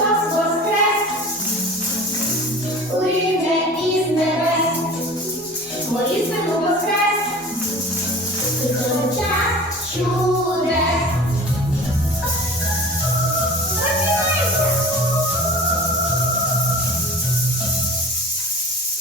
Христос воскрес, у рівне із небес, мої.